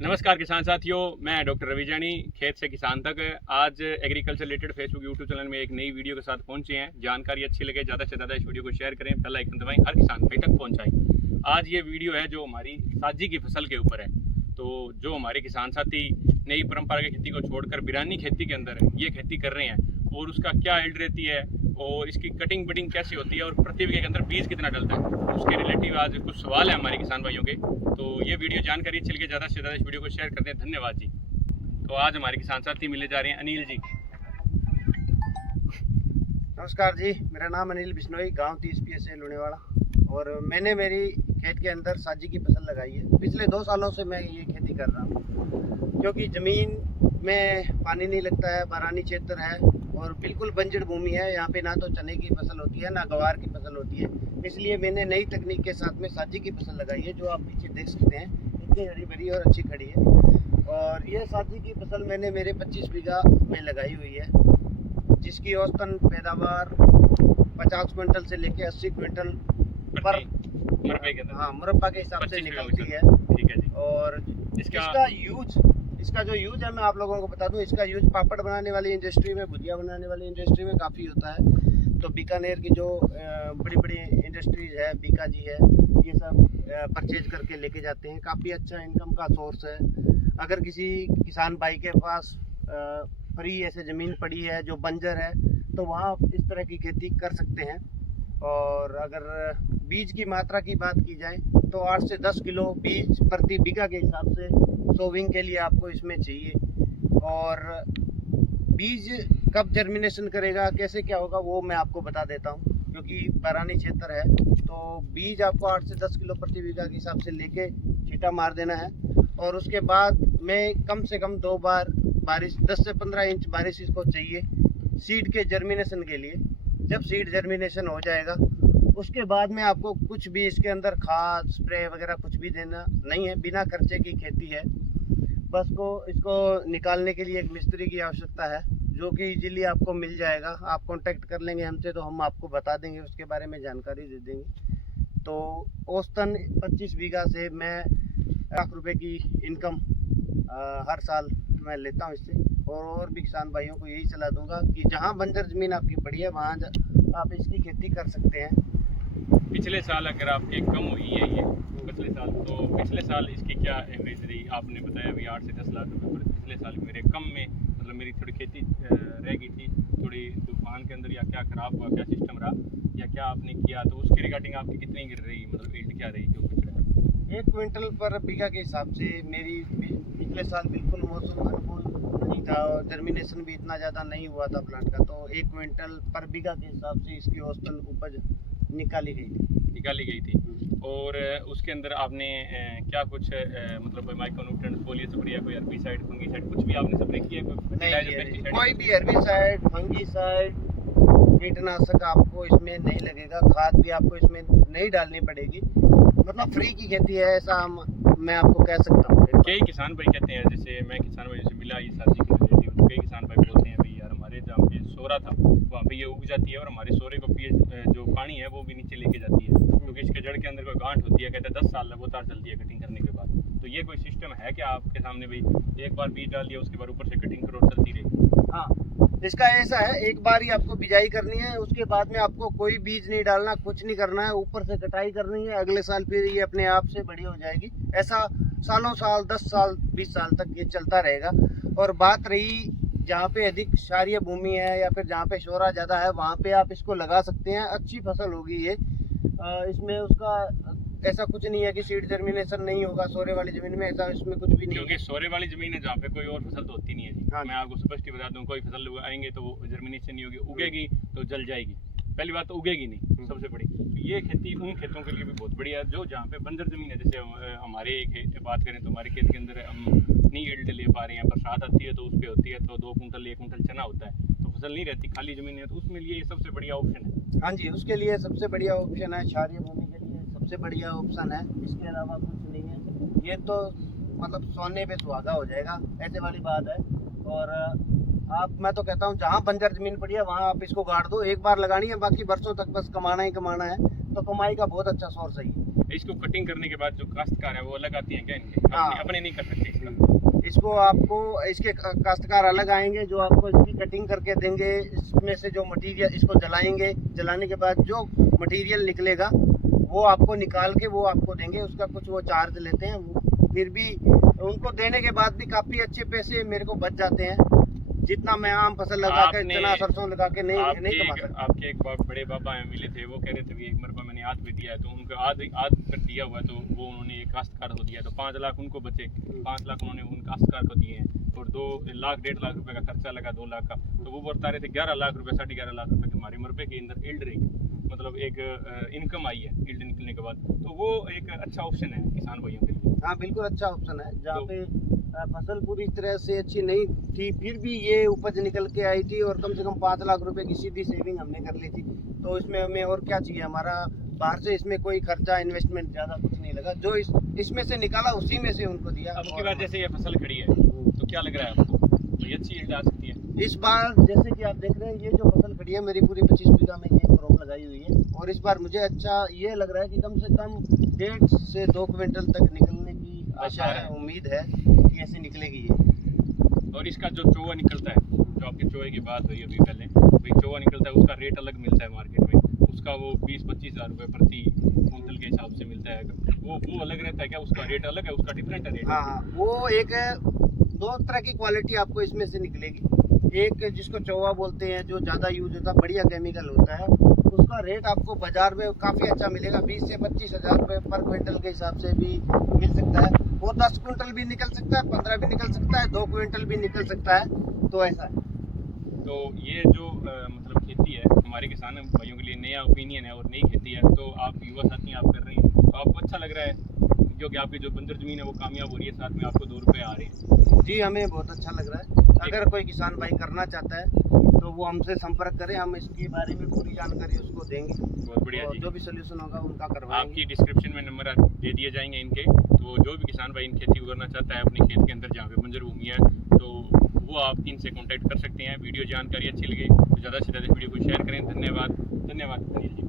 नमस्कार किसान साथियों, मैं डॉक्टर रवि जानी, खेत से किसान तक। आज agriculture related Facebook YouTube channel में एक नई वीडियो के साथ पहुंचे हैं। जानकारी अच्छी लगे ज़्यादा से ज़्यादा इस वीडियो को शेयर करें, बेल आइकन दबाएं, हर किसान भाई तक पहुंचाएं। आज ये वीडियो है जो हमारी साजी की फसल के ऊपर है। तो जो हमारे किसान साथी नई परंपरागत खेती को छोड़कर बिरानी खेती के अंदर ये खेती कर रहे हैं और उसका क्या एल्ड रहती है और इसकी कटिंग बटिंग कैसी होती है और प्रति बीघे के अंदर बीज कितना डलता है, उसके रिलेटिव आज कुछ सवाल है हमारे किसान भाइयों के। तो ये वीडियो जानकारी अच्छी लगे ज़्यादा से ज़्यादा इस वीडियो को शेयर कर दें। धन्यवाद जी। तो आज हमारे किसान साथी मिलने जा रहे हैं अनिल जी। नमस्कार जी, मेरा नाम अनिल बिश्नोई, गांव 30 PSA लुणेवाड़ा। और मैंने मेरी खेत के अंदर साजी की फसल लगाई है। पिछले 2 सालों से मैं ये खेती कर रहा हूँ, क्योंकि ज़मीन में पानी नहीं लगता है, बारानी क्षेत्र है और बिल्कुल बंजर भूमि है। यहाँ पे ना तो चने की फसल होती है ना गवार की फसल होती है। इसलिए मैंने नई तकनीक के साथ में साजी की फसल लगाई है, जो आप पीछे देख सकते हैं। इतनी हरी भरी और अच्छी खड़ी है। और ये साजी की फसल मैंने मेरे 25 बीघा में लगाई हुई है, जिसकी औसतन पैदावार 50 क्विंटल से लेके 80 क्विंटल पर मुरब्बा के हिसाब से निकलती है। ठीक है जी। और इसका जो यूज है, मैं आप लोगों को बता दूं, इसका यूज पापड़ बनाने वाली इंडस्ट्री में, भुजिया बनाने वाली इंडस्ट्री में काफ़ी होता है। तो बीकानेर की जो बड़ी बड़ी इंडस्ट्रीज है, बीका जी है, ये सब परचेज करके लेके जाते हैं। काफ़ी अच्छा इनकम का सोर्स है। अगर किसी किसान भाई के पास फ्री ऐसे ज़मीन पड़ी है जो बंजर है, तो वहाँ इस तरह की खेती कर सकते हैं। और अगर बीज की मात्रा की बात की जाए तो 8 से 10 किलो बीज प्रति बीघा के हिसाब से सोविंग के लिए आपको इसमें चाहिए। और बीज कब जर्मिनेशन करेगा, कैसे क्या होगा, वो मैं आपको बता देता हूँ। क्योंकि बारानी क्षेत्र है, तो बीज आपको 8 से 10 किलो प्रति बीघा के हिसाब से लेके छींटा मार देना है। और उसके बाद में कम से कम 2 बार बारिश, 10 से 15 इंच बारिश इसको चाहिए सीड के जर्मिनेशन के लिए। जब सीड जर्मिनेशन हो जाएगा, उसके बाद में आपको कुछ भी इसके अंदर खाद स्प्रे वगैरह कुछ भी देना नहीं है। बिना खर्चे की खेती है। बस इसको निकालने के लिए एक मिस्त्री की आवश्यकता है, जो कि इजीली आपको मिल जाएगा। आप कांटेक्ट कर लेंगे हमसे तो हम आपको बता देंगे, उसके बारे में जानकारी दे देंगे। तो औसतन 25 बीघा से मैं लाख रुपए की इनकम हर साल मैं लेता हूँ इससे। और भी किसान भाइयों को यही सलाह दूंगा कि जहाँ बंजर ज़मीन आपकी पड़ी है, वहाँ आप इसकी खेती कर सकते हैं। पिछले साल अगर आपकी कम हुई है ये पिछले साल, तो पिछले साल इसकी क्या एवरेज रही? आपने बताया अभी 8 से 10 लाख रुपए, पर पिछले साल मेरे कम में, मतलब मेरी थोड़ी खेती रह गई थी, थोड़ी तूफान के अंदर, या क्या खराब हुआ, क्या सिस्टम रहा, या क्या आपने किया, तो उसकी रिगार्डिंग आपकी कितनी गिर रही, मतलब ईल्ड क्या रही जो कुछ रहा? 1 क्विंटल पर बीघा के हिसाब से मेरी पिछले साल बिल्कुल मौसम अनुकूल नहीं था और जर्मिनेशन भी इतना ज़्यादा नहीं हुआ था प्लांट का। तो 1 क्विंटल पर बीघा के हिसाब से इसकी औसतन उपज निकाली गई थी। और उसके अंदर आपने क्या कुछ मतलब कोई माइक्रोन्यूट्रिएंट, फोलियर स्प्रे या कोई हर्बिसाइड, फंगीसाइड कुछ भी आपने स्प्रे किया? कोई भी हर्बिसाइड, फंगीसाइड, कीटनाशक आपको इसमें नहीं लगेगा। खाद भी आपको इसमें नहीं डालनी पड़ेगी। मतलब फ्री की खेती है, ऐसा मैं आपको कह सकता हूँ। कई किसान भाई कहते हैं, जैसे मैं किसान भाई से मिला ये साथी के रिलेटिव, तो कई किसान भाई बोलते हैं भाई यार हमारे जहाँ पे सोरा था वहाँ पे ये उग जाती है और हमारे सोरे को जो पानी है वो भी नीचे लेके जाती है, क्योंकि इसके जड़ के अंदर कोई गांठ होती है। कहते हैं 10 साल लगातार चलती है कटिंग करने के बाद। तो ये कोई सिस्टम है क्या आपके सामने भाई, एक बार बीज डाल दिया उसके बाद ऊपर से कटिंग करो चलती रहेगी? हाँ, इसका ऐसा है, एक बार ही आपको बिजाई करनी है, उसके बाद में आपको कोई बीज नहीं डालना, कुछ नहीं करना है। ऊपर से कटाई करनी है, अगले साल फिर ये अपने आप से बड़ी हो जाएगी। ऐसा सालों साल, 10 साल 20 साल तक ये चलता रहेगा। और बात रही जहाँ पे अधिक क्षारीय भूमि है या फिर जहाँ पे शोरा ज़्यादा है, वहाँ पे आप इसको लगा सकते हैं। अच्छी फसल होगी ये। इसमें उसका ऐसा कुछ नहीं है कि सीड जर्मिनेशन नहीं होगा सोरे वाली ज़मीन में, ऐसा इसमें कुछ भी नहीं है। क्योंकि सोरे वाली ज़मीन है जहाँ पे कोई और फसल तो होती नहीं है जी। हाँ, मैं आपको स्पष्ट ही बता दूँ, कोई फसल आएंगे तो वो जर्मिनेशन नहीं होगी, उगेगी तो जल जाएगी। पहली बात तो उगेगी नहीं, सबसे बड़ी। तो ये खेती उन खेतों के लिए भी बहुत बढ़िया है जो जहाँ पे बंजर ज़मीन है। जैसे हमारे बात करें तो हमारे खेत के अंदर हम नहीं ईल्ड ले पा रहे हैं, बरसात आती है तो उस पर होती है, तो 2 कुंटल 1 कुंटल चना होता है, तो फसल नहीं रहती, खाली ज़मीन है, तो उसमें लिए ये सबसे बढ़िया ऑप्शन है। हाँ जी, उसके लिए सबसे बढ़िया ऑप्शन है। क्षारीय भूमि के लिए सबसे बढ़िया ऑप्शन है। इसके अलावा कुछ नहीं है। ये तो मतलब सोने पे सुहागा हो जाएगा, ऐसे वाली बात है। और मैं तो कहता हूँ जहाँ बंजर जमीन पड़ी है वहाँ आप इसको गाड़ दो। एक बार लगानी है, बाकी बरसों तक बस कमाना ही कमाना है। तो कमाई का बहुत अच्छा सोर्स है। इसको कटिंग करने के बाद जो काश्तकार है वो अलग आती है क्या इनके? हाँ। अपने नहीं कर सकते इसका? इसको आपको इसके काश्तकार अलग आएंगे जो आपको इसकी कटिंग करके देंगे। इसमें से जो मटेरियल इसको जलाएंगे, जलाने के बाद जो मटेरियल निकलेगा वो आपको निकाल के वो आपको देंगे। उसका कुछ वो चार्ज लेते हैं, वो फिर भी उनको देने के बाद भी काफ़ी अच्छे पैसे मेरे को बच जाते हैं, जितना मैं आम फसल लगा के चना सरसों लगा के नहीं कमा सकता। आपके एक बड़े बाबा मिले थे, वो कह रहे थे भी एक मरबा मैंने आध पे दिया है, तो उनको आध कर दिया हुआ, तो वो उन्होंने एक काश्तकार को दिया, तो 5 लाख उनको बचे, 5 लाख उन्होंने उन काश्तकार को दिए हैं, और 2 लाख 1.5 लाख रुपए का खर्चा लगा 2 लाख का। तो वो बता रहे थे 11 लाख रुपए 11.5 लाख रुपए के हमारे मरबे के अंदर इल्ड रही, मतलब एक इनकम आई है इल्ड निकलने के बाद। तो वो एक अच्छा ऑप्शन है किसान भाइयों के लिए। हाँ बिल्कुल अच्छा ऑप्शन है। जहाँ पे फसल पूरी तरह से अच्छी नहीं थी फिर भी ये उपज निकल के आई थी, और कम से कम 5 लाख रुपए की सीधी सेविंग हमने कर ली थी। तो इसमें हमें और क्या चाहिए, हमारा बाहर से इसमें कोई खर्चा इन्वेस्टमेंट ज़्यादा कुछ नहीं लगा, जो इसमें से निकाला उसी में से उनको दिया। अब की बार जैसे ये फसल खड़ी है तो क्या लग रहा है आपको, तो ये अच्छी ईल्ड आ सकती है इस बार? जैसे कि आप देख रहे हैं ये जो फसल खड़ी है मेरी पूरी 25 बीघा में ये क्रॉप लगाई हुई है, और इस बार मुझे अच्छा ये लग रहा है कि कम से कम 1.5 से 2 क्विंटल तक निकलने की आशा है, उम्मीद है कि ऐसे निकलेगी ये। और इसका जो चोवा निकलता है, जो आपके चोए की बात हुई अभी पहले, वही चोवा निकलता है, उसका रेट अलग मिलता है मार्केट में, उसका वो 20-25 हज़ार रुपये प्रति कुंटल के हिसाब से मिलता है। वो अलग रहता है क्या, उसका रेट अलग है, उसका डिफरेंट है रेट? हाँ, वो एक 2 तरह की क्वालिटी आपको इसमें से निकलेगी। एक जिसको चौवा बोलते हैं, जो ज़्यादा यूज होता है, बढ़िया केमिकल होता है, उसका रेट आपको बाजार में काफ़ी अच्छा मिलेगा, 20 से 25 हज़ार रुपये पर क्विंटल के हिसाब से भी मिल सकता है। वो 10 क्विंटल भी निकल सकता है, 15 भी निकल सकता है, 2 क्विंटल भी निकल सकता है, तो ऐसा है। तो ये जो मतलब खेती है हमारे किसान भाइयों के लिए नया ओपिनियन है और नई खेती है, तो आप युवा साथी आप कर रहे हैं, तो आपको अच्छा लग रहा है जो कि आपकी जो बंजर जमीन है वो कामयाब हो रही है, साथ में आपको 2 रुपये आ रहे हैं? जी हमें बहुत अच्छा लग रहा है। अगर कोई किसान भाई करना चाहता है तो वो हमसे संपर्क करें, हम इसके बारे में पूरी जानकारी उसको देंगे। बहुत बढ़िया जी। जो भी सोल्यूशन होगा उनका करवाएंगे। आपकी डिस्क्रिप्शन में नंबर दे दिए जाएंगे इनके, तो जो भी किसान भाई इन खेती करना चाहता है अपने खेत के अंदर जहाँ पे बंजर भूमि है, तो वो आप इनसे कॉन्टैक्ट कर सकते हैं। वीडियो जानकारी अच्छी लगे तो ज़्यादा से ज़्यादा वीडियो को शेयर करें। धन्यवाद। धन्यवाद अनिल जी।